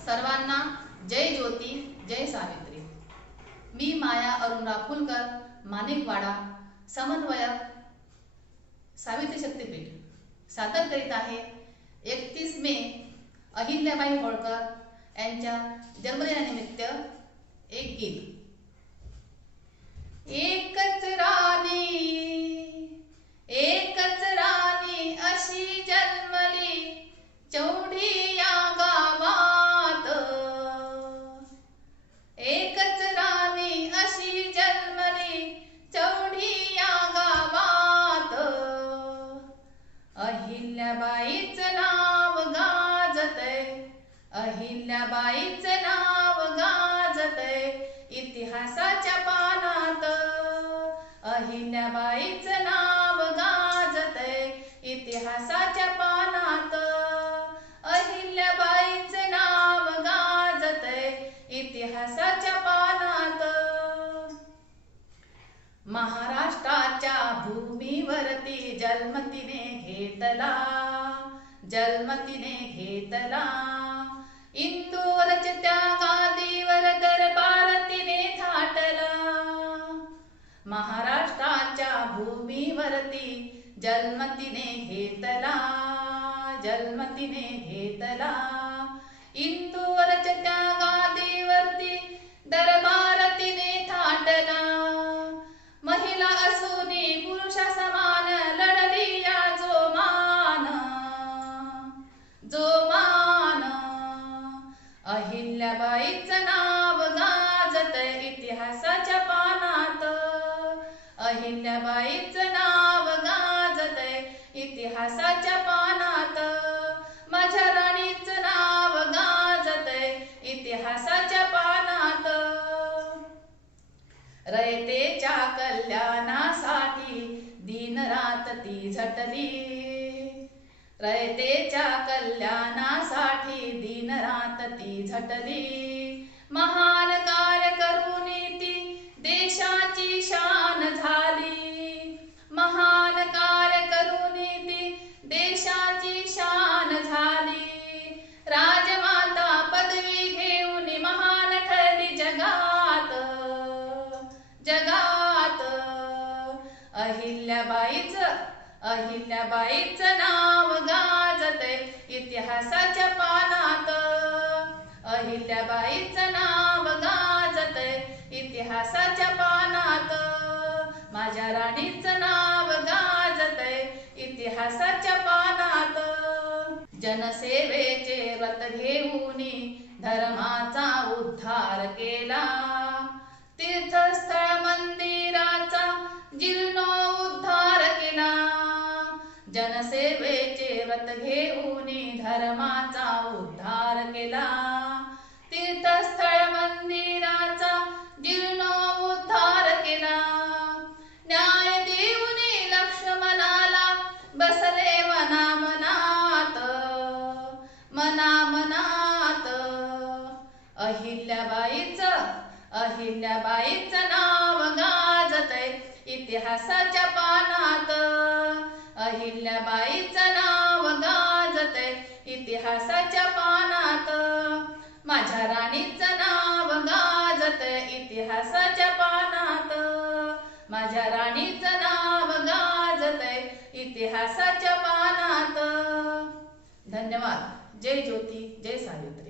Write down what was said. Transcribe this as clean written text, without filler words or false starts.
सर्वांना जय ज्योती, जय सावित्री। मी माया अरुण राफुलकर, माणिकवाडा, समन्वयक, सावित्री शक्तीपीठ सादर करीत आहे 31 मे अहिल्याबाई होळकर यांच्या जन्मदिनानिमित्त एक गीत। एकच राणी अशी जन्मली चौंडी या गावात। एकच राणी अशी जन्मली चौंडी या गावात। अहिल्याबाईचं नाव गाजतय, अहिल्याबाईचं नाव गाजतय इतिहासाच्या पानात। अहिल्याबाईचं नाव गाजतय इतिहासाच्या पानात। अहिल्याबाईचं नाव गाजतय इतिहासाच्या पानात। महाराष्ट्राच्या भूमीवरती जन्म तिने घेतला, जन्म तिने घेतला। इंदोरच्या त्या गादीवर दरबार तिने थाटला। महाराष्ट्राच्या भूमीवरती जन्म तिने घेतला, जन्म तिने घेतला। इंदोरच्या त्या गादीवरती दरबार तिने थाटला। महिला असूनी पुरुषा समान लढली या जोमान, जोमान। अहिल्याबाईचं नाव गाजतय इतिहासाच्या पानात। अहिल्याबाईचं नाव गाजतय इतिहासाच्या पानात। माझ्या राणीचं नाव गाजतय इतिहासाच्या पानात। रयतेच्या कल्याणासाठी दिनरात ती झटली, रयतेच्या कल्याणासाठी दिनरात ती झटली। महान कार्य करून ती देशाची शान झाली, महान कार्य करून ती देशाची शान झाली। राजमाता पदवी घेऊन महान ठरली जगात, जगात। अहिल्याबाईचं नाव गाजतय इतिहासाच्या पानात। अहिल्याबाईचं नाव गाजतय इतिहासाच्या पानात। माझ्या राणीचं नाव गाजतय इतिहासाच्या पानात। जनसेवेचे व्रत घेऊन धर्माचा उद्धार केला। तीर्थस्थळ मंदिराचा जीर्णोद्धार केला। जनसेवेचे व्रत घेऊन धर्माचा उद्धार केला। तीर्थस्थळ मंदिराचा जीर्णोद्धार केला। न्याय देऊन लक्ष्मणाला बसले मनामनात, मनामनात। अहिल्याबाईचं नाव गाजतय इतिहासाच्या पानात। अहिल्याबाईचं नाव गाजतय इतिहासाच्या पानात। माझ्या राणीचं नाव गाजतय इतिहासाच्या पानात। माझ्या राणीचं नाव गाजतय इतिहासाच्या पानात। धन्यवाद। जय ज्योती, जय सावित्री।